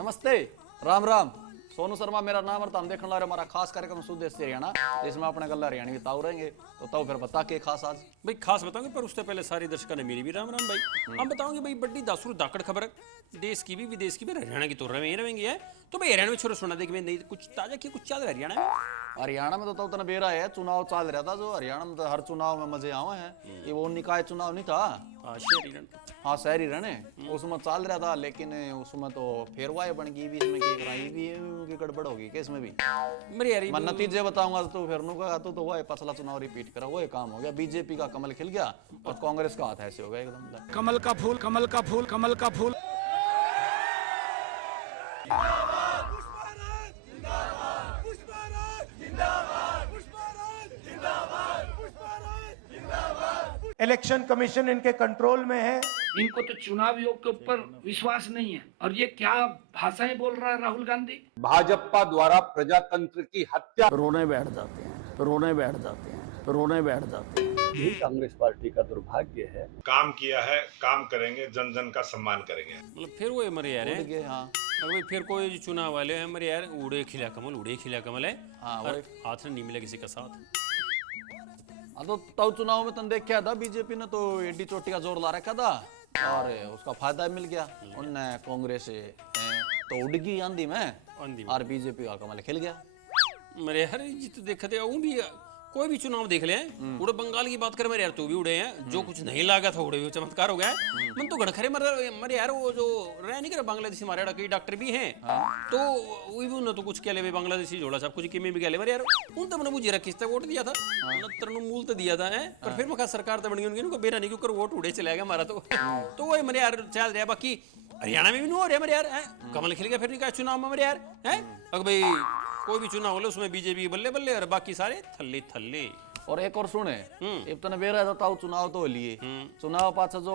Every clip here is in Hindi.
नमस्ते, राम राम। सोनू शर्मा मेरा नाम और तुम देखने ला रहे हमारा खास कार्यक्रम सुदेश से हरियाणा, जिसमें अपने गल्ला हरियाणवी ताऊ रहेंगे। तो ताऊ फिर बता के खास आज भाई खास बताओगे, पर उससे पहले सारे दर्शकों ने मेरी भी राम राम भाई। हम बताओगे भाई बड्डी दासुर दाकड़ खबर देश की भी विदेश की भी, हरियाणा की तो रहेंगे है। तो भाई हरियाणा में छोरो सुना देख में नहीं कुछ ताजा की कुछ चल रहा है हरियाणा में। हरियाणा में तो ताऊ तना बेरा है, चुनाव चल रहा था जो हरियाणा में तो हर चुनाव में मजे आवे हैं। ये वो निकाय चुनाव नहीं था, शहरी रण। हाँ शहरी रहने उसमें चल रहा था, लेकिन उसमें तो फेरवाए बन गई भी, इसमें क्या करा की गड़बड़ होगी क्या इसमें भी। मेरे यार मैं नतीजे बताऊंगा तो फिर नुका तो वो पिछला चुनाव रिपीट करा, वो काम हो गया। बीजेपी का कमल खिल गया और कांग्रेस का हाथ ऐसे हो गया एकदम। कमल का फूल, कमल का फूल, कमल का फूल। इलेक्शन कमीशन इनके कंट्रोल में है। इनको तो चुनाव योग के ऊपर विश्वास नहीं है। और ये क्या भाषाएं बोल रहा है राहुल गांधी। भाजपा द्वारा प्रजातंत्र की हत्या। रोने बैठ जाते हैं, रोने बैठ जाते हैं, रोने बैठ जाते हैं। यही कांग्रेस पार्टी का दुर्भाग्य है। काम किया है, काम करेंगे, जन जन का सम्मान करेंगे। मतलब फिर वो मरे यार है। हाँ भाई फिर कोई चुनाव वाले हैं मरे यार, उड़े खिला कमल है। हाँ, और हाथ ने नहीं मिला किसी का साथ। तो तब चुनाव में तन देखा था बीजेपी ने तो एडी चोटी का जोर ला रखा था और उसका फायदा मिल गया। उनने कांग्रेस तो उड़ गई आंधी में और बीजेपी का कमल खिल गया। मेरे यार जित देखते वो भी कोई भी चुनाव देख ले, उड़े बंगाल की बात कर मेरे यार, तू भी उड़े हैं। जो कुछ नहीं लागा था उड़े हुए चमत्कार हो गया। मन तो गड़खरे मरे यार, वो जो रह नहीं करे बांग्लादेशी हमारे कई डॉक्टर भी हैं। तो वो भी उन्होंने तो कुछ कह ले बांग्लादेशी जोड़ा सब कुछ किमें भी कह ले मरे यार। उन तो मैंने मुझे रखी वोट दिया था, तृणमूल तो दिया था है। पर फिर मैं सरकार तो बन गई उनकी, बेरा नहीं क्योंकि वोट उड़े चला गया हमारा। तो वही मेरे यार चल रहा। बाकी हरियाणा में भी नहीं हो रहा मेरे यार, कमल खिल गया फिर नहीं कहा चुनाव में मेरे यार है। अगर भाई कोई भी चुनाव हो उसमें बीजेपी बल्ले बल्ले और बाकी सारे थल्ले थल्ले। और एक और सुने, इतना बेरा था चुनाव तो लिए चुनाव पाछा जो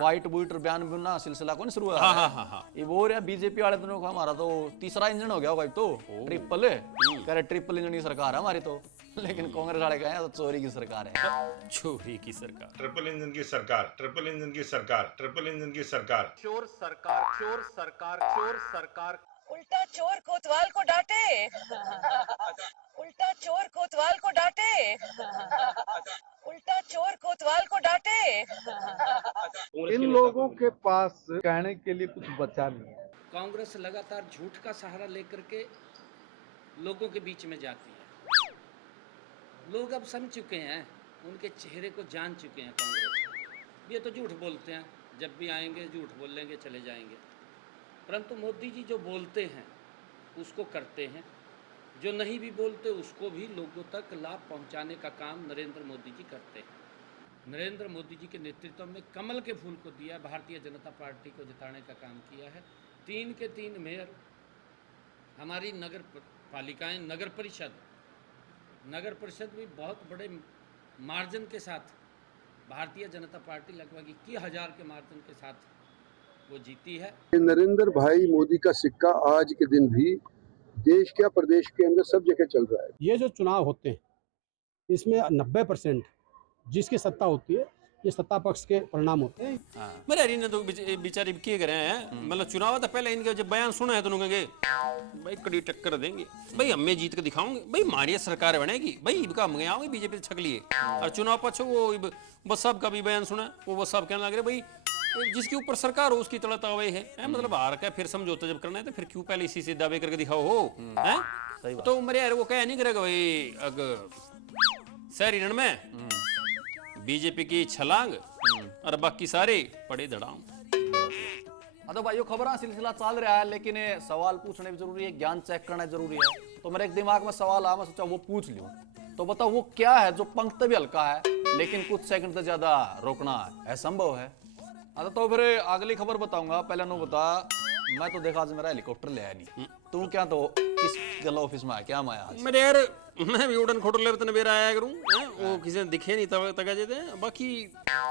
वाइट बुइट बयान ना सिलसिला कौन शुरू है। हाँ। ये वो रहा बीजेपी वाले दिनों का हमारा तो तीसरा इंजन हो गया भाई। तो ट्रिपल कह रहे ट्रिपल इंजन की सरकार है हमारी तो, लेकिन कांग्रेस वाले कहे तो चोरी की सरकार है। चोरी की सरकार, ट्रिपल इंजन की सरकार, ट्रिपल इंजन की सरकार, ट्रिपल इंजन की सरकार। चोर सरकार, चोर सरकार, चोर सरकार। उल्टा चोर कोतवाल को डांटे। उल्टा चोर कोतवाल को डांटे। उल्टा चोर कोतवाल को डांटे। इन लोगों के पास कहने के लिए कुछ बचा नहीं है। कांग्रेस लगातार झूठ का सहारा लेकर के लोगों के बीच में जाती है। लोग अब समझ चुके हैं, उनके चेहरे को जान चुके हैं। कांग्रेस ये तो झूठ बोलते हैं, जब भी आएंगे झूठ बोल लेंगे चले जाएंगे। परंतु मोदी जी जो बोलते हैं उसको करते हैं, जो नहीं भी बोलते उसको भी लोगों तक लाभ पहुंचाने का काम नरेंद्र मोदी जी करते हैं। नरेंद्र मोदी जी के नेतृत्व में कमल के फूल को दिया, भारतीय जनता पार्टी को जिताने का काम किया है। 3 के 3 मेयर, हमारी नगर पालिकाएं, नगर परिषद भी बहुत बड़े मार्जिन के साथ भारतीय जनता पार्टी लगभग 21,000 के मार्जिन के साथ वो जीती है। नरेंद्र भाई मोदी का सिक्का आज के दिन भी देश क्या प्रदेश के अंदर सब जगह चल रहा है। ये जो चुनाव होते हैं इसमें 90% जिसकी सत्ता होती है ये सत्ता पक्ष के परिणाम होते हैं। मेरे यार इन्हें तो बेचारे किए करे हैं। मतलब चुनाव था पहले इनके जब बयान सुना है तो कहेंगे भाई कड़ी टक्कर देंगे, भाई हमें जीत के दिखाओगे, भाई हमारी सरकार बनेगी, भाई इनका हम आओगे बीजेपी छक लिए। और चुनाव पक्ष वो बस साहब का भी बयान सुना, वो बस साहब कहने लग रहे भाई जिसके ऊपर सरकार हो उसकी तड़ता हुए है। मतलब हार का फिर समझौता जब करना है तो फिर क्यों पहले इसी से दावे करके दिखाओ हो है। तो मेरे यार वो कह नहीं करेगा भाई अगर शहरी रण में बीजेपी की छलांग और बाकी सारे पड़े धड़ाम। तो भाई खबर सिलसिला चल रहा है, लेकिन सवाल पूछने भी जरूरी है, ज्ञान चेक करना जरूरी है। तो मेरे एक दिमाग में सवाल आया, मैं सोचा वो पूछ लूं। तो बताओ वो क्या है जो पंक्त भी हल्का है लेकिन कुछ सेकंड से ज्यादा रोकना असंभव है। तो फिर अगली खबर बताऊंगा, पहले नो बता। मैं तो देखा आज मेरा हेलीकॉप्टर ले आया नहीं। तू क्या तो किस गल ऑफिस में आया क्या मैं आज मेरे यार मैं भी उड़न खोटो ले तने बेरा आया करूं हैं वो किसी ने दिखे नहीं तब तक जेते बाकी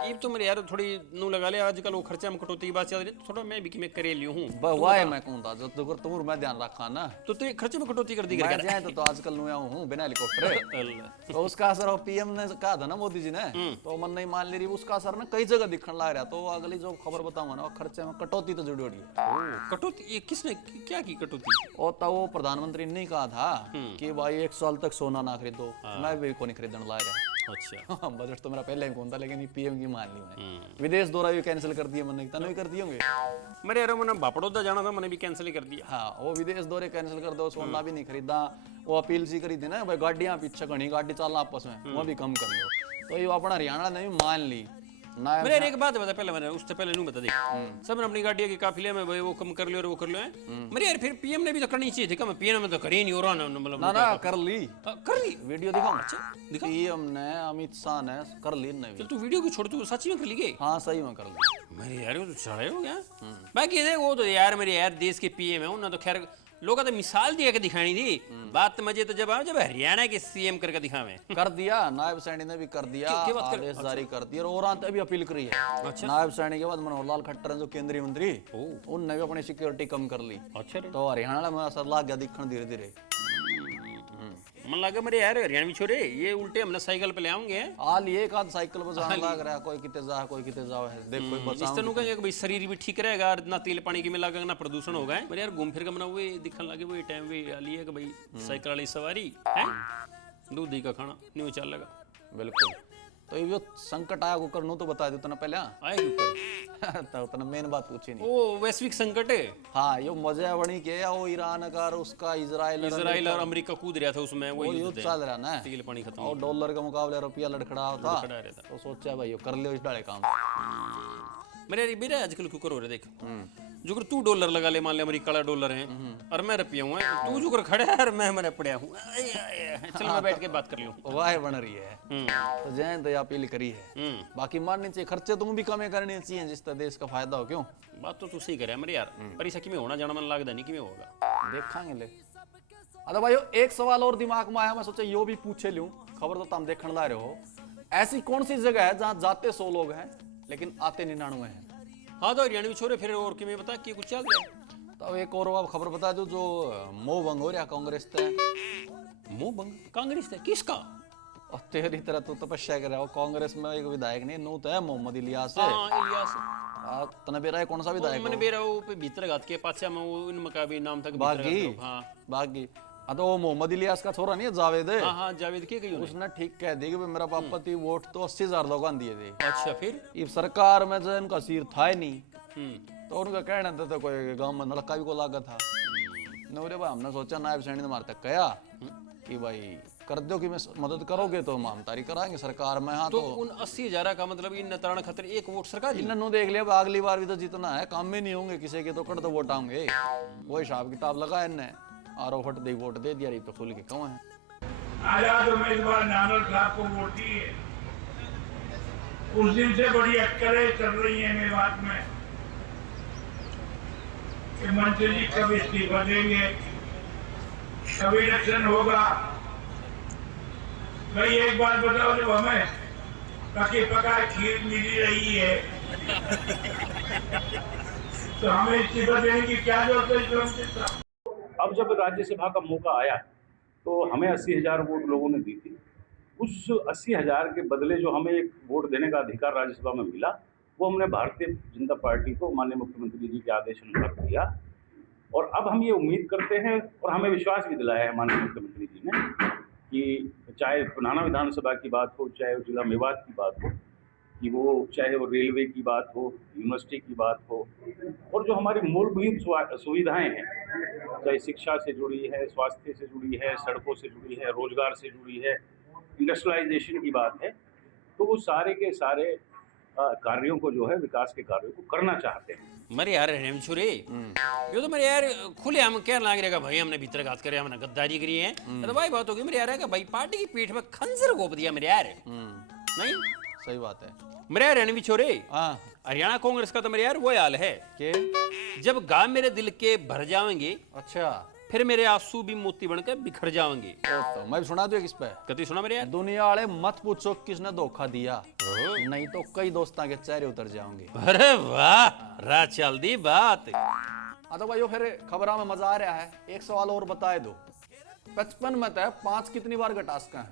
ये तो मेरे यार थोड़ी नू लगा ले आजकल वो खर्चा में कटौती की बात चल रही है थोड़ा मैं भी कि मैं करे लियो हूं वाह मैं कहूं था जो तो तुम मैं ध्यान रखा ना तो खर्चे में कटौती कर दी मैं जाए तो आजकल नु आऊं हूं बिना हेलीकॉप्टर तो उसका असर पीएम ने कहा था ना मोदी जी ने तो मन नहीं मान ले रही उसका असर ना कई जगह दिखने लग रहा तो अगली जो खबर बताऊंगा ना खर्चे में कटौती तो जुड़ी हुई है कटौती ये किसने क्या की कटौती और तो वो प्रधानमंत्री ने कहा था कि भाई 1 साल तक सोना ना खरीदो मैं भी को नहीं खरीदने ला रहा अच्छा बजट तो मेरा पहले ही कौन था लेकिन पीएम की मान ली मैंने विदेश दौरा भी कैंसिल कर दिया मैंने तने भी कर दिए होंगे मेरे यार मैंने बापड़ौदा जाना था मैंने भी कैंसिल ही कर दिया हाँ वो विदेश दौरे कैंसिल कर दो सोना भी नहीं खरीदा वो अपील सी करी थी ना भाई गाड़ियां पीछे घनी गाड़ी चलना आपस में वो भी कम कर लो तो ये अपना हरियाणा ने भी मान ली ना मेरे एक बात बता पहले मैंने उससे पहले नहीं बता देख सब ने अपनी गाड़ियों के काफिले में भाई वो कम कर लियो और वो कर लियो मेरे यार फिर पीएम ने भी तो करनी चाहिए थी कम पीएम में तो करी नहीं हो रहा ना मतलब ना कर ली वीडियो दिखाऊं अच्छा दिखा पीएम ने अमित शाह ने कर ली नहीं चल तू वीडियो को छोड़ तू सच में कर ली गई हाँ सही में कर ली मेरे यार वो तो चढ़ाए हो गया बाकी देख वो तो यार मेरे यार देश के पीएम है उन्होंने तो खैर लोग तो मिसाल दिया के दिखानी थी बात मजे तो जब जब हरियाणा के सीएम करके दिखावे कर दिया नायब सैनी ने भी कर दिया आदेश जारी कर दिया और औरत भी अपील करी है नायब सैनी के बाद मनोहर लाल खट्टर जो केंद्रीय मंत्री उनने भी अपनी सिक्योरिटी कम कर ली अच्छा तो हरियाणा में असर लग गया दिखने धीरे धीरे मन लगा मेरे यार हरियाणवी छोरे ये उल्टे हमने साइकिल पे ले आऊंगे हाल ये एक आध साइकिल पर जाने लग रहा है कोई किते जा कोई किते जाओ है देख कोई बचाओ इस तरह का भाई शरीर भी ठीक रहेगा ना तेल पानी की मिलागा ना प्रदूषण होगा मेरे यार घूम फिर के मना हुए दिखने लगे वो टाइम भी आली है कि भाई साइकिल वाली सवारी है दूध दही का खाना नहीं चल लगा बिल्कुल तो ये जो संकट आया वो करनो तो बता दो तना पहले आए ऊपर तो तना मेन बात पूछी नहीं वो वैश्विक संकट है हाँ ये मजा बनी के वो ईरान का उसका इजराइल और अमेरिका कूद रहा था उसमें वो युद्ध चल रहा ना तेल पानी खत्म और डॉलर के मुकाबले रुपया लड़खड़ा था तो सोचा भाई कर लियो इस डाले काम मेरे आजकल क्यों करो रे देख जो कर तू डॉलर लगा ले मान ले अमेरिका वाला डॉलर है और मैं रुपया हूँ तू जो कर खड़ा है और मैं पड़या हूँ चल मैं बैठ के बात कर लूँ वाह बन रही है तो जैन तो अपील करी है बाकी माननी चाहिए खर्चे तुम भी कम करने चाहिए जिस तरह देश का फायदा हो क्यों बात तो तू सही करे मेरे यार पर ऐसा किमें होना जाना मन लगता नहीं किमें होगा देखांगे ले अरे भाई एक सवाल और दिमाग में आया मैं सोचा यो भी पूछे लूं खबर तो तुम देखने ला रहे हो ऐसी कौन सी जगह है जहां जाते 100 लोग हैं लेकिन आते 99 हैं हाँ तो हरियाणवी छोरे फिर और किमें बता कि कुछ चल रहा है तो एक और आप खबर बता दो जो मोह भंग हो रहा कांग्रेस ते मोह भंग कांग्रेस ते किसका और तेरी तरह तो तपस्या कर रहा हो कांग्रेस में एक विधायक नहीं नू तो है मोहम्मद इलियास है हाँ इलियास तने बेरा है कौन सा विधायक मैंने बेरा वो पे भीतर घात के पाछा में वो इनका भी नाम था बागी बागी हाँ तो वो मोहम्मद इलियास का छोरा नहीं है जावेद है हाँ जावेद के कही उसने ठीक कह दी कि मेरा पापा थी वोट तो 80,000 लोग दिए थे अच्छा फिर ये सरकार में जो इनका सिर था ही नहीं तो उनका कहना था तो कोई गांव में नलका भी को लागा था नूरे भाई हमने सोचा नायब सैनी ने मारते कहा कि भाई कर दो कि मैं मदद करोगे तो हम तारी कराएंगे सरकार में हाँ तो उन 80,000 का मतलब इन नतरान खतर एक वोट सरकार इन्होंने देख लिया अगली बार भी तो जीतना है काम में नहीं होंगे किसी के तो कट तो वोट आएंगे वो हिसाब किताब लगा इनने आरो फट दे वोट दे दिया तो खुल के कौन है आजाद उम्मीदवार नानल साहब को वोट दिए उस दिन से बड़ी अटकलें चल रही है मेवात में कि मंत्री जी कब इस्तीफा देंगे कभी इलेक्शन होगा भाई एक बात बताओ जब हमें पकी पका खीर मिली रही है तो हमें इस्तीफा देने की क्या जरूरत है। अब जब राज्यसभा का मौका आया तो हमें 80,000 वोट लोगों ने दी थी उस 80,000 के बदले जो हमें एक वोट देने का अधिकार राज्यसभा में मिला वो हमने भारतीय जनता पार्टी को माननीय मुख्यमंत्री जी के आदेश अनुसार दिया और अब हम ये उम्मीद करते हैं और हमें विश्वास भी दिलाया है माननीय मुख्यमंत्री जी ने कि चाहे पुनाना विधानसभा की बात हो चाहे जिला मेवात की बात हो कि वो चाहे वो रेलवे की बात हो यूनिवर्सिटी की बात हो और जो हमारी मूलभूत सुविधाएं हैं चाहे शिक्षा से जुड़ी है स्वास्थ्य से जुड़ी है सड़कों से जुड़ी है रोजगार से जुड़ी है इंडस्ट्रियलाइजेशन की बात है तो वो सारे के सारे कार्यों को जो है विकास के कार्यों को करना चाहते हैं मेरे यार छुरे ये तो मेरे यार खुले हम क्या लग रहेगा भाई हमने भीतर घात करे हमने गद्दारी करी है तो भाई बात होगी मेरे यार है भाई पार्टी की पीठ में खंजर गोप दिया मेरे यार नहीं सही बात है मेरे यार रणवी छोरे हरियाणा कांग्रेस का तो मेरे यार वो हाल है कि जब गांव मेरे दिल के भर जाएंगे अच्छा फिर मेरे आंसू भी मोती बनकर बिखर जाएंगे। तो मैं भी सुना दूं किस पे? कभी सुना मेरे यार? दुनिया वाले मत पूछो किसने धोखा दिया, नहीं तो कई दोस्तों के चेहरे उतर जाओगे। अरे वाह, राह चल दी बात। तो भाइयों फिर खबरों में मजा आ रहा है। एक सवाल और बताए दो, 55 में तय 5 कितनी बार का टास्क है?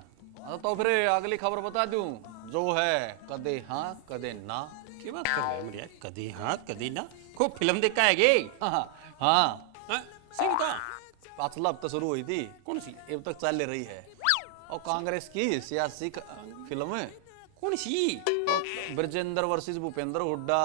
तो फिर अगली खबर बता दूं जो है कदे हाँ कदे ना। क्या बात कर रहे हैं मेरे यार? कदी हाँ कदी ना, खूब फिल्म देखा है गे? हाँ सही बता। पांचला हफ्ता शुरू हुई थी, कौन सी? अब तक चल रही है। और कांग्रेस की सियासी फिल्म है। कौन सी? ब्रजेंद्र वर्सेस भूपेंद्र हुड्डा,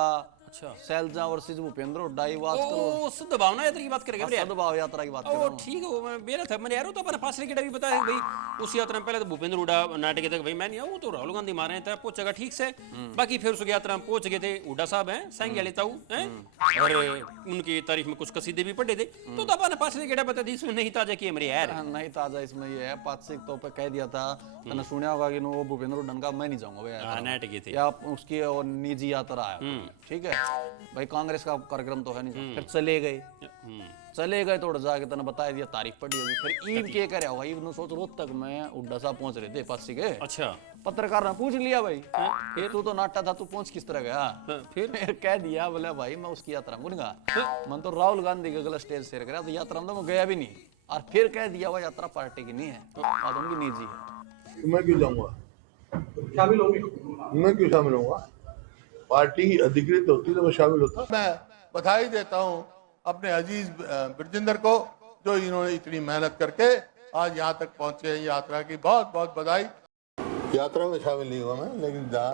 अच्छा, शैलजा वर्सेस भूपेंद्र हुड्डा। ये आजकल ओ सद्भावना यात्रा की बात करेंगे मेरे यार। सद्भाव यात्रा की बात कर रहा ओ हूं। ठीक है, वो मैं मेरा था मेरे यार। वो तो अपन फासले की डबी बताया भाई, उस यात्रा में पहले तो भूपेंद्र हुड्डा नाटक तक भाई मैं नहीं वो तो राहुल गांधी मारे हैं पहुंचेगा ठीक से। बाकी फिर उस यात्रा में पहुंच गए थे हुड्डा साहब हैं, सांगी वाले ताऊ हैं, और उनकी तारीफ में कुछ कसीदे भी पढ़े थे। तो अपन फासले की डबी बता दी, इसमें नहीं ताजा किया मेरे यार। नहीं ताजा इसमें ये है, पासिक तो पे कह दिया था, मैंने सुना होगा कि वो भूपेंद्र हुड्डा का मैं नहीं जाऊंगा नाटक थे या उसकी और निजी यात्रा है। ठीक है भाई, कांग्रेस का कार्यक्रम तो है नहीं। फिर चले गए तो जाके तने बता दिया, तारीफ पड़ी होगी। फिर ईद के करे भाई, इन्होंने सोच रोहतक में हुड्डा साहब पहुंच रहे थे पासी के। अच्छा, पत्रकार ने पूछ लिया भाई फिर तू तो नाटा था, तू पहुंच किस तरह गया? फिर कह दिया बोले भाई मैं उसकी यात्रा में गया, मैं तो राहुल गांधी के गलत स्टेज शेयर करा, तो यात्रा में तो मैं गया भी नहीं। और फिर कह दिया वो यात्रा पार्टी की नहीं है, और उनकी निजी है। मैं क्यों जाऊंगा? शामिल होंगे? मैं क्यों शामिल होऊंगा? पार्टी अधिकृत होती तो मैं शामिल होता। मैं बधाई देता हूं अपने अजीज ब्रजेंद्र को, जो इन्होंने इतनी मेहनत करके आज यहाँ तक पहुंचे हैं। यात्रा की बहुत बहुत बधाई। यात्रा में शामिल नहीं हुआ मैं, लेकिन जहाँ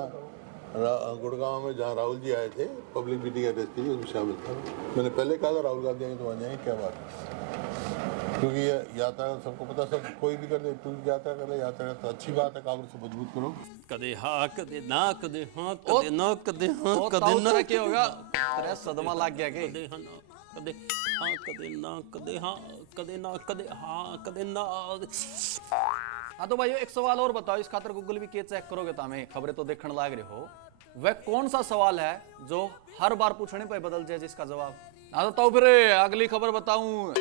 गुड़गांव में जहाँ राहुल जी आए थे पब्लिक मीटिंग एड्रेस के लिए, उसमें शामिल था। मैंने पहले कहा था राहुल गांधी आएंगे तो वहाँ जाएंगे, क्या बात है, क्योंकि ये यात्रा सबको पता, सब कोई भी कर ले, तू यात्रा कर ले, यात्रा तो अच्छी बात है, कांग्रेस को मजबूत करो। कदे हाँ कदे ना, कदे हाँ कदे ना, कदे हाँ कदे ना। क्या होगा? तेरा सदमा लग गया के? कदे हाँ ना, कदे हाँ कदे ना, कदे हाँ कदे ना, कदे हाँ कदे ना। हाँ तो भाई एक सवाल और बताओ, इस खातर गूगल भी के चेक करोगे तो हमें खबरें तो देखने लाग रहे हो, वह कौन सा सवाल है जो हर बार पूछने पर बदल जाए जिसका जवाब? हाँ तो फिर अगली खबर बताऊं,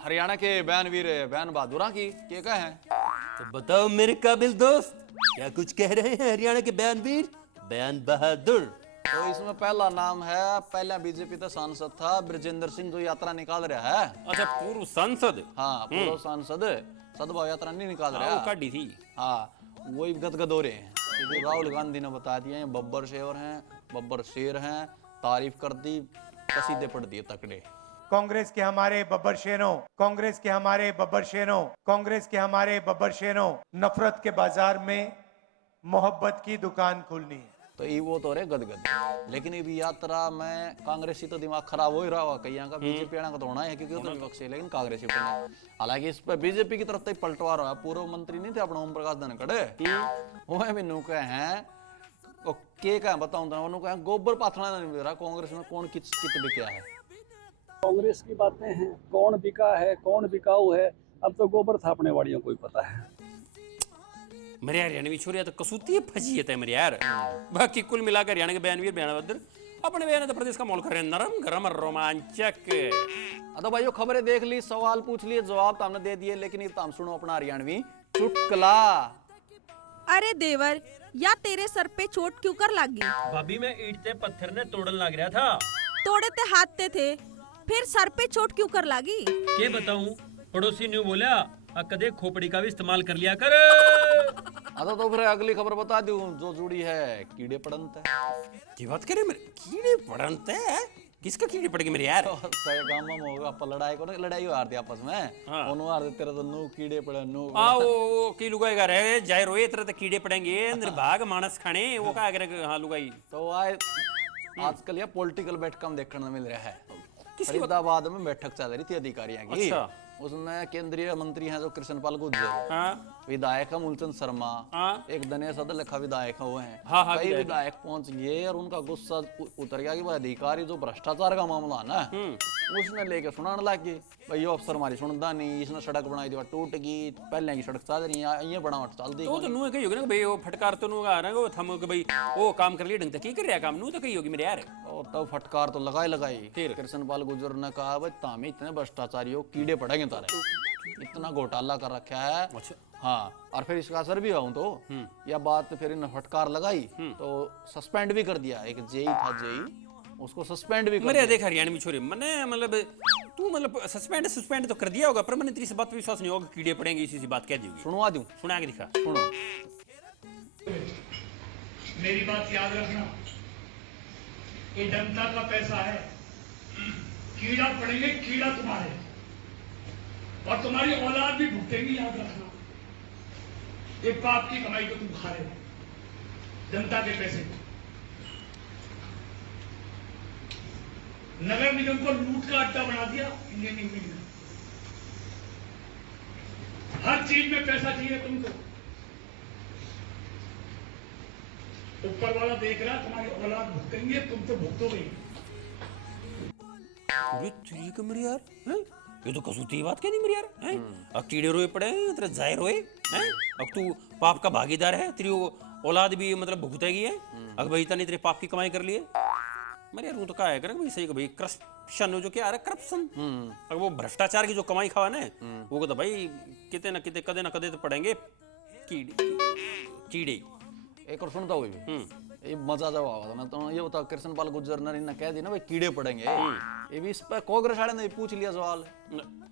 हरियाणा के बयानवीर बयान बहादुरा की क्या है? तो बताओ मेरे काबिल दोस्त, क्या कुछ कह रहे हैं हरियाणा के बयानवीर बयान बहादुर? तो इसमें पहला नाम है, पहला बीजेपी का सांसद था ब्रजेंद्र सिंह, जो यात्रा निकाल रहा है। अच्छा, पूर्व सांसद? हाँ, पूर्व सांसद सद्भाव यात्रा नहीं निकाल रहा, वो काटी थी। हाँ, वही गदगद हो रहे हैं क्योंकि राहुल गांधी ने बता दिया बब्बर शेर हैं, तारीफ कर दी, कसीदे पढ़ दिए तकड़े। कांग्रेस के हमारे बब्बर शेरों, कांग्रेस के हमारे बब्बर शेरों, कांग्रेस के हमारे बब्बर शेरों, नफरत के बाजार में मोहब्बत की दुकान खुलनी है। तो ये वो तो रहे गदगद, लेकिन ये भी यात्रा में कांग्रेसी तो दिमाग खराब हो ही रहा होगा कहीं का, बीजेपी का तो होना है क्योंकि वो तो विपक्ष है, लेकिन कांग्रेसी हालांकि इस पर बीजेपी की तरफ तो पलटवार रहा है। पूर्व मंत्री नहीं थे अपना ओम प्रकाश धनखड़, वो भी नुका हैं के का बताऊं तो उन्होंने कहा गोबर पाथना नहीं मिल रहा, कांग्रेस में कौन कित बिका है? कांग्रेस की बातें हैं, कौन बिका है कौन बिकाऊ है, अब तो गोबर थापने वालियों को ही पता है। मेरे हरियाणवी छोरिया तो कसूती फंसी है मेरे यार। बाकी कुल मिलाकर हरियाणा के बयानवीर बयान अपने बयान प्रदेश का माहौल कर रहे हैं नरम गरम रोमांचक। तो भाइयों खबरें देख ली, सवाल पूछ लिए, जवाब तो हमने दे दिए, लेकिन ये हम सुनो अपना हरियाणवी चुटकुला। अरे देवर, या तेरे सर पे चोट क्यों कर लगी? भाभी मैं ईंट से पत्थर ने तोड़न लग रहा था। तोड़े ते हाथ ते थे, फिर सर पे चोट क्यों कर लगी? के बताऊं, पड़ोसी ने बोला कदे खोपड़ी का भी इस्तेमाल कर लिया कर। तो फिर अगली खबर बता दूं जो जुड़ी है कीड़े पड़नते। की बात करे मेरे कीड़े पड़नते है? किसका कीड़े पड़ गए मेरे यार? तय गांव में होगा अपन लड़ाई को, लड़ाई हार दी आपस में, ओनो हार दे तेरे तो नो कीड़े पड़े नो। आओ की लुगाई गा रहे जाय रोए तेरे तो कीड़े पड़ेंगे निर्भाग मानस खाने, वो का करे हां लुगाई। तो आजकल ये पॉलिटिकल बैठक देखने में मिल रहा है, फरीदाबाद में बैठक चल रही थी अधिकारियों की। उसमें केंद्रीय मंत्री हैं जो कृष्णपाल गुर्जर, हाँ विधायक है मूलचंद शर्मा, हाँ एक दिनेश अदलखा विधायक वो हैं। हाँ, कई विधायक पहुंच गए और उनका गुस्सा उतर गया कि वो अधिकारी जो भ्रष्टाचार का मामला है ना, उसने लेके सुनाने लग गए, भाई यो अफसर हमारी सुनता नहीं, इसने सड़क बनाई थी टूट गई, पहले की सड़क चल रही है, ये बनावट चल दी। तो नु कही होगी ना भाई वो फटकार तो नु आ रहा है वो थम के भाई वो काम कर लिया ढंग से की कर रहा काम नु तो कही होगी मेरे यार। और तब फटकार तो लगाई। फिर कृष्णपाल गुर्जर ने कहा भाई तामे इतने भ्रष्टाचारी हो, कीड़े पड़ेंगे तारे, इतना घोटाला कर रखा है। अच्छा हाँ, और फिर इसका असर भी हुआ तो यह बात फिर इन फटकार लगाई तो सस्पेंड भी कर दिया। एक जेई था, जेई उसको सस्पेंड भी कर मेरे दिया। देख हरियाणा में छोरे मैंने मतलब तू मतलब सस्पेंड तो कर दिया होगा पर मैंने तेरी से बात पे विश्वास नहीं होगा कीड़े पड़ेंगे इसी सी बात कह दी होगी। सुनवा दूं? सुना के दिखा। सुनो, मेरी बात याद रखना, ये जनता का पैसा है, कीड़ा पड़ेंगे कीड़ा तुम्हारे, और तुम्हारी औलाद भी भुगतेंगी, याद रखना। ये पाप की कमाई को तुम खा रहे हो, जनता के पैसे को। नगर निगम को लूट का अड्डा बना दिया इंजीनियरिंग ने। हर चीज में पैसा चाहिए तुमको। ऊपर वाला देख रहा, तुम्हारी औलाद भुगतेंगे, तुम तो भुगतोगे। अरे तेरी कमर यार हैं? ये तो कसूती बात क्या नहीं मेरी यार हैं? अब कीड़े रोए पड़े हैं तेरे जाहिर रोए हैं? अब तू पाप का भागीदार है, तेरी औलाद भी मतलब भुगतेगी है। अगर भाई इतनी तेरे पाप की कमाई कर लिए मेरे यार, वो तो कहा है भाई सही भाई करप्शन जो क्या है करप्शन, अगर वो भ्रष्टाचार की जो कमाई खावा ना वो तो भाई कितने ना कितने कदे ना कदे तो पड़ेंगे कीड़े। एक और सुनता हुई ये मजा जब आवा था ना, तो ये बता कृष्णपाल गुर्जर ने इन्हें कह दी ना भाई कीड़े पड़ेंगे, ये भी इस पर कांग्रेस वाले ने पूछ लिया सवाल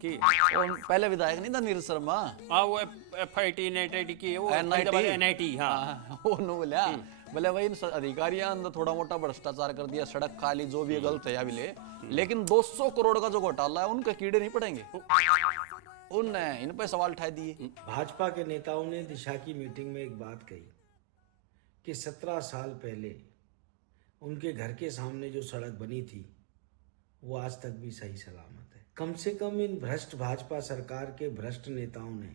की। और पहले विधायक नहीं था नीरज शर्मा, हाँ वो FIT NIT की वो NIT हाँ वो नो बोला बोले भाई इन अधिकारियों ने थोड़ा मोटा भ्रष्टाचार कर दिया, सड़क खाली जो भी गलत है ले, लेकिन 200 करोड़ का जो घोटाला है उनके कीड़े नहीं पड़ेंगे। उनने इन पे सवाल उठा दिए। भाजपा के नेताओं ने दिशा की मीटिंग में एक बात कही कि 17 साल पहले उनके घर के सामने जो सड़क बनी थी वो आज तक भी सही सलामत है। कम से कम इन भ्रष्ट भाजपा सरकार के भ्रष्ट नेताओं ने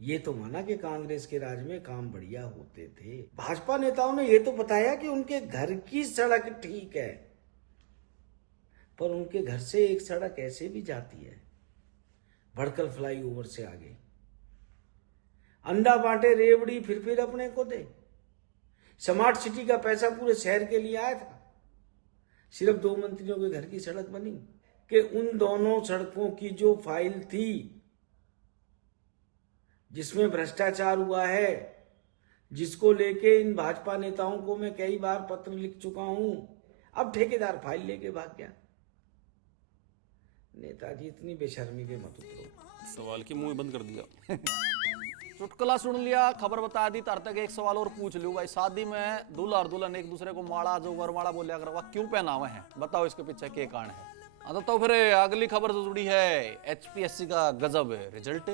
ये तो माना कि कांग्रेस के राज में काम बढ़िया होते थे। भाजपा नेताओं ने ये तो बताया कि उनके घर की सड़क ठीक है, पर उनके घर से एक सड़क ऐसे भी जाती है भड़कल फ्लाईओवर से आगे। अंडा बांटे रेवड़ी फिर अपने को दे। स्मार्ट सिटी का पैसा पूरे शहर के लिए आया था, सिर्फ 2 मंत्रियों के घर की सड़क बनी कि उन दोनों सड़कों की जो फाइल थी जिसमें भ्रष्टाचार हुआ है, जिसको लेके इन भाजपा नेताओं को मैं कई बार पत्र लिख चुका हूं, अब ठेकेदार फाइल लेके भाग गया। नेताजी इतनी बेशर्मी पे मत उतरो। सवाल की मुंह बंद कर दिया। चुटकुला सुन लिया, खबर बता दी, तर तक एक सवाल और पूछ लूं भाई, शादी में दूल्हा और दुल्हन एक दूसरे को माला जो वरमाला बोलिया करवा क्यों पहनावे हैं, बताओ इसके पीछे क्या कारण है। हाँ तो फिर अगली खबर जो जुड़ी है HPSC का गजब रिजल्ट।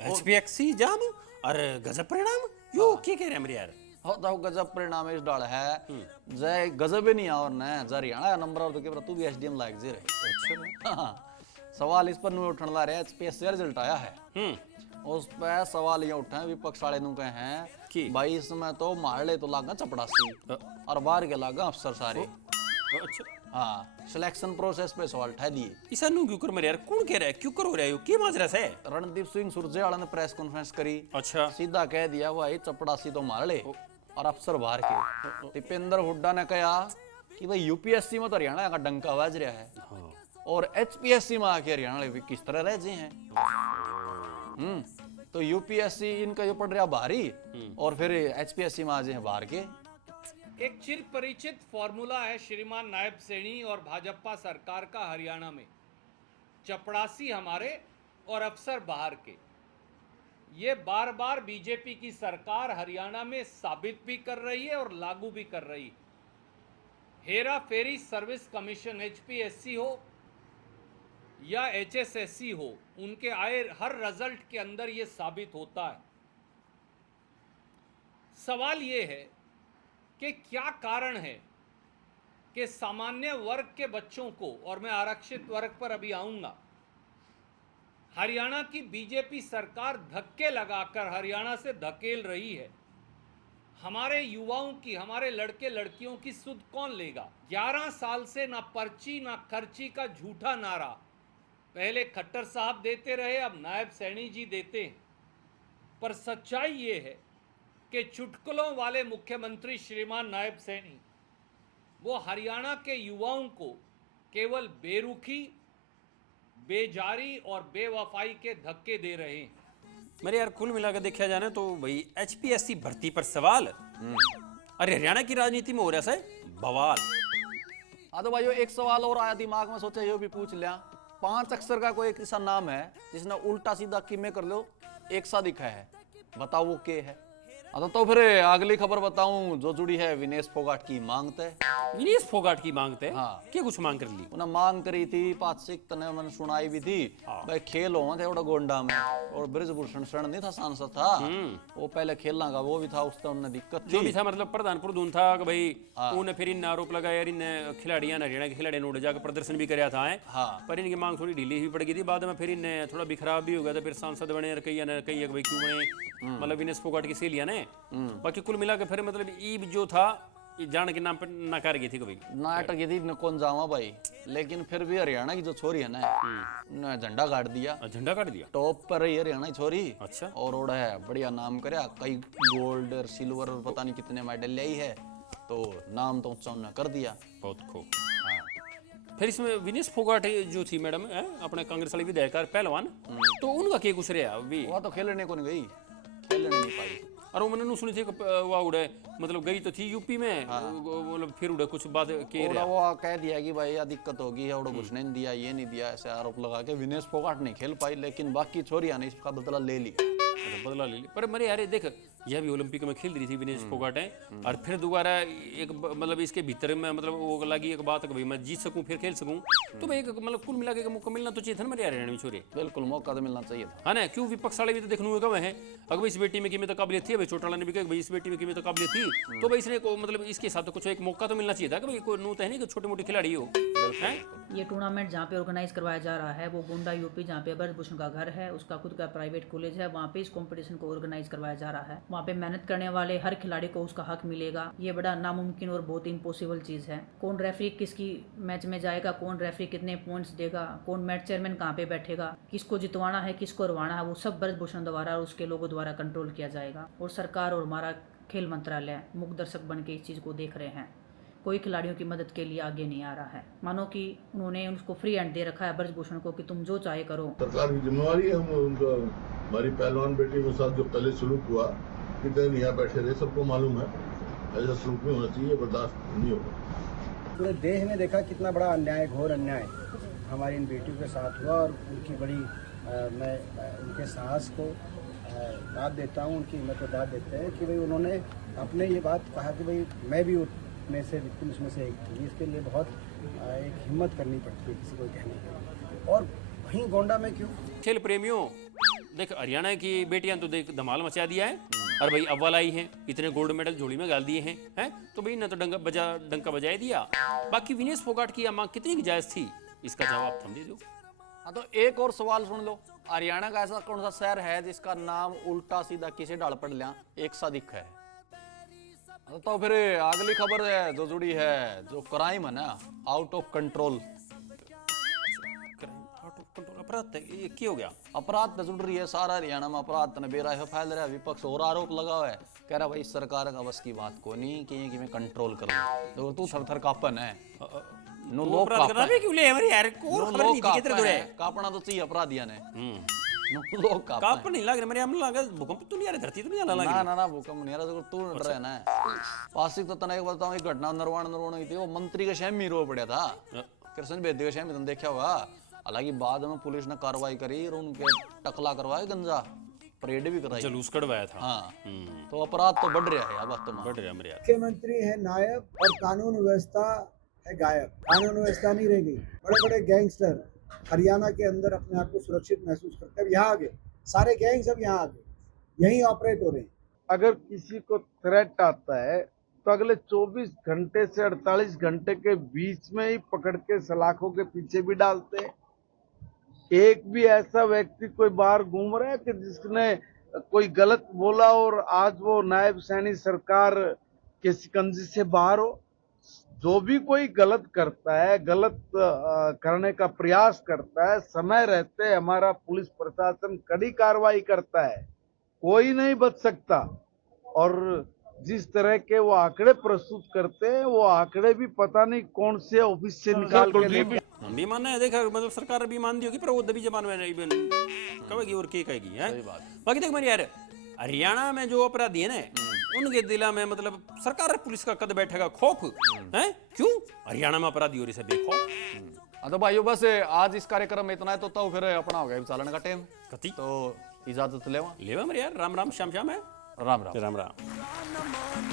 HPSC जाम और गजब परिणाम यो क्या कह रहे हैं मेरे यार। होता गजब परिणाम इस डाल है जय गजब ही नहीं और न जय हरियाणा नंबर और तो के तू भी SDM लायक जे रहे। अच्छा सवाल इस पर उठने ला रहे HPSC रिजल्ट आया है, उस पर सवाल ये उठे विपक्ष वाले नु कहे हैं कि भाई इसमें तो मार ले तो लागा चपड़ासी और बाहर के लागा अफसर सारे। अच्छा हाँ, सिलेक्शन प्रोसेस पे सवाल उठा दिए। इसा नु क्यों कर मेरे यार, कौन कह रहा है क्यों कर हो रहा है क्या माजरा से। रणदीप सिंह सुरजेवाला ने प्रेस कॉन्फ्रेंस करी। अच्छा सीधा कह दिया भाई चपड़ासी तो मार ले और अफसर बाहर के। दीपेंद्र हुड्डा ने कहा कि भाई UPSC में तो हरियाणा का डंका बज रहा है और HPSC में आके हरियाणा किस तरह रह जी हैं। तो UPSC इनका जो पड़ रहा बाहरी और फिर HPSC में आ जाए बाहर के। एक चिर परिचित फॉर्मूला है श्रीमान नायब सैनी और भाजपा सरकार का हरियाणा में, चपड़ासी हमारे और अफसर बाहर के। ये बार बार बीजेपी की सरकार हरियाणा में साबित भी कर रही है और लागू भी कर रही है। Hera ferry service commission HPSC हो या HSSC हो, उनके आए हर रिजल्ट के अंदर ये साबित होता है। सवाल ये है कि क्या कारण है कि सामान्य वर्ग के बच्चों को, और मैं आरक्षित वर्ग पर अभी आऊंगा, हरियाणा की बीजेपी सरकार धक्के लगाकर हरियाणा से धकेल रही है। हमारे युवाओं की, हमारे लड़के लड़कियों की सुध कौन लेगा? 11 साल से ना पर्ची ना खर्ची का झूठा नारा पहले खट्टर साहब देते रहे, अब नायब सैनी जी देते हैं। पर सच्चाई ये है कि चुटकुलों वाले मुख्यमंत्री श्रीमान नायब सैनी वो हरियाणा के युवाओं को केवल बेरुखी, बेजारी और बेवफाई के धक्के दे रहे हैं। मेरे यार कुल मिलाकर देखा जाए ना तो भाई HPSC भर्ती पर सवाल। अरे हरियाणा की राजनीति में हो रहा है बवाल। हाँ तो भाइयों एक सवाल और आया दिमाग में, सोचा ये भी पूछ लिया। 5 अक्षर का कोई एक ऐसा नाम है जिसने उल्टा सीधा किमे कर लो एक सा दिखा है, बताओ वो के है? तो फिर अगली खबर बताऊं जो जुड़ी है विनेश फोगाट की मांग तय। विनेश फोगाट की मांग तय? हाँ। क्या कुछ मांग कर ली? उन्हें मांग करी थी, पाक्षिक तने मैंने सुनाई भी थी। भाई खेल हो थे उड़ा गोंडा में, और ब्रिजभूषण शरण नहीं था सांसद था, वो पहले खेलना का वो भी था, उससे उन्हें दिक्कत थी। जो भी था मतलब प्रधान प्रधून था कि भाई उन्हें फिर इन आरोप लगाया इन खिलाड़ियों ने, हरियाणा के खिलाड़ियों ने उड़ जाकर प्रदर्शन भी कराया था। हाँ। पर इनकी मांग थोड़ी ढीली भी पड़ गई थी, बाद में फिर इन्हें थोड़ा बिखराव भी हो गया था, फिर सांसद बने और कई भाई क्यों बने, मतलब विनेश फोगाट की सहेलियां ने। बाकी कुल मिला के फिर मतलब ईब जो था जान के नाम पर नकार गई थी कभी नाटक ये थी न कौन जावा भाई, लेकिन फिर भी हरियाणा की जो छोरी है ना झंडा काट दिया। झंडा काट दिया टॉप पर रही हरियाणा की छोरी। अच्छा। और ओड़ा है बढ़िया नाम करया, कई गोल्ड और सिल्वर और पता नहीं कितने मेडल लाई है, तो नाम तो ऊंचा उन्होंने कर दिया। बहुत खूब। फिर इसमें विनेश फोगाट जो थी मैडम अपने कांग्रेस वाली विधायक पहलवान, तो उनका क्या कुछ रहा? वो तो खेलने को नहीं गई, खेलने नहीं पाई। और वो मैंने सुनी थी वो उड़े मतलब गई तो थी यूपी में, मतलब फिर उड़े कुछ बात के वो कह दिया कि भाई यह दिक्कत होगी है, उड़ा कुछ नहीं दिया, ये नहीं दिया, ऐसे आरोप लगा के विनेश फोगाट नहीं खेल पाई, लेकिन बाकी छोरियां ने इसका बदला ले लिया। बदला ले लिया। पर मेरे यार देख यह भी ओलंपिक में खेल रही थी विनेश फोगाट और फिर दोबारा एक मतलब इसके भीतर में मतलब वो लगी एक बात कि भाई मैं जीत सकूं फिर खेल सकूं, तो भाई एक मतलब कुल मिला के मौका मिलना तो चाहिए था ना मेरे हरियाणा में छोरे। बिल्कुल मौका तो मिलना चाहिए था, है ना? क्यों विपक्ष वाले भी तो देखने हुए कब है, अगर इस बेटी में कीमत काबिलियत थी, भाई चोटाला ने भी कहा भाई इस बेटी में कीमत काबिलियत थी, तो भाई इसने मतलब इसके साथ तो कुछ एक मौका तो मिलना चाहिए था कि भाई कोई नू तो है नहीं कि छोटे मोटे खिलाड़ी हो। ये टूर्नामेंट जहाँ पे ऑर्गेनाइज करवाया जा रहा है वो गोंडा यूपी, जहाँ पे ब्रिजभूषण का घर है, उसका खुद का प्राइवेट कॉलेज है, वहाँ पे इस कंपटीशन को ऑर्गेनाइज करवाया जा रहा है। वहाँ पे मेहनत करने वाले हर खिलाड़ी को उसका हक मिलेगा। ये बड़ा नामुमकिन और बहुत इम्पॉसिबल चीज़ है। कौन रेफरी किसकी मैच में जाएगा, कौन रेफरी कितने पॉइंट्स देगा, कौन मैच चेयरमैन कहाँ पे बैठेगा, किसको जितवाना है किसको हरवाना है, वो सब ब्रिजभूषण द्वारा और उसके लोगों द्वारा कंट्रोल किया जाएगा। और सरकार और हमारा खेल मंत्रालय मुख्य दर्शक बन के इस चीज़ को देख रहे हैं। कोई खिलाड़ियों की मदद के लिए आगे नहीं आ रहा है, मानो कि उन्होंने उसको फ्री हैंड दे रखा है ब्रिजभूषण को कि तुम जो चाहे करो। सरकार की जिम्मेवारी है, हम उनका हमारी पहलवान बेटी के साथ जो पहले सलूक हुआ, कितने दिन यहाँ बैठे रहे, सबको मालूम है, ऐसा सलूक नहीं होना चाहिए, बर्दाश्त नहीं होगा। पूरे देश ने देखा कितना बड़ा अन्याय, घोर अन्याय हमारी इन बेटियों के साथ हुआ, और उनकी बड़ी मैं उनके साहस को दाद देता हूँ, उनकी हिम्मत को दाद देते हैं कि भाई उन्होंने अपने ये बात कहा कि भाई मैं भी में से विक्टिम उसमें से एक थी। इसके लिए बहुत एक हिम्मत करनी पड़ती है किसी को कहने के। और वहीं गोंडा में क्यों? खेल प्रेमियों देख हरियाणा की बेटियां तो देख धमाल मचा दिया है, और भाई अव्वल आई हैं, इतने गोल्ड मेडल झोली में डाल दिए हैं, तो भाई ना तो डंका बजाए दिया। बाकी विनेश फोगाट की मांग कितनी की जायज थी, इसका जवाब तुम दे दो। हाँ तो एक और सवाल सुन लो, हरियाणा का ऐसा कौन सा शहर है जिसका नाम उल्टा सीधा किसी डाल पड़ लिया एक सा दिखा है? तो फिर अगली खबर है जो जुड़ी है, जो क्राइम है ना आउट ऑफ कंट्रोल, अपराध क्या हो गया? अपराध तो जुड़ रही है, सारा हरियाणा में अपराध ने बेराह फैल रहा है। विपक्ष और आरोप लगा हुआ है, कह रहा भाई सरकार का बस की बात को नहीं कि मैं कंट्रोल करूं, तो तू थर थर कापन है नो लोग क्यों ले यार को खबर नहीं थी कितने दूर है, कापना तो चाहिए अपराधियों ने। लोग काप नहीं लग रहा मेरे, हम लगा भूकंप तो नहीं आ रहा, धरती तो नहीं हिला लग रहा। ना भूकंप नहीं आ रहा, तू डर रहा है ना। पासिक तो तना एक बताऊं, एक घटना नरवाण हुई थी, वो मंत्री का शहमी रो पड़ा था, कृष्ण बेदी का शहमी, तुम देखा होगा। हालांकि बाद में पुलिस ने कार्रवाई करी और उनके टकला करवाए, गंजा परेड भी कराई, जुलूस कढ़वाया था। हाँ, तो अपराध तो बढ़ रहा है, अब बढ़ रहा है मेरे। मुख्यमंत्री है नायब और कानून व्यवस्था है गायब। कानून व्यवस्था नहीं रह गई, बड़े बड़े गैंगस्टर हरियाणा के अंदर अपने आप को सुरक्षित महसूस करते हैं। यहाँ आ गए सारे गैंग, सब यहाँ आ गए, यहीं ऑपरेट हो रहे हैं। अगर किसी को थ्रेट आता है तो अगले 24 घंटे से 48 घंटे के बीच में ही पकड़ के सलाखों के पीछे भी डालते हैं, एक भी ऐसा व्यक्ति कोई बाहर घूम रहा है कि जिसने कोई गलत बोला और आज वो नायब सैनी सरकार के शिकंजे से बाहर हो? जो भी कोई गलत करता है, गलत करने का प्रयास करता है, समय रहते हमारा पुलिस प्रशासन कड़ी कार्रवाई करता है, कोई नहीं बच सकता। और जिस तरह के वो आंकड़े प्रस्तुत करते हैं, वो आंकड़े भी पता नहीं कौन से ऑफिस से निकाल के लेके हम भी मानना है, देखा मतलब सरकार भी मान दी होगी, पर वो दबी जबान में नहीं कहेगी और क्या कहेगी है। बाकी देख मेरे यार, हरियाणा में जो अपराधी है ना, उनके दिला में मतलब सरकार पुलिस का कद बैठेगा खौफ है। क्यों? हरियाणा में अपराधी हो रही से बेखौफ। हाँ तो भाइयों बस आज इस कार्यक्रम में इतना है, तो फिर अपना हो गया चालन का टाइम, तो इजाजत लेवा मेरे यार। राम राम, श्याम श्याम है। राम राम राम राम।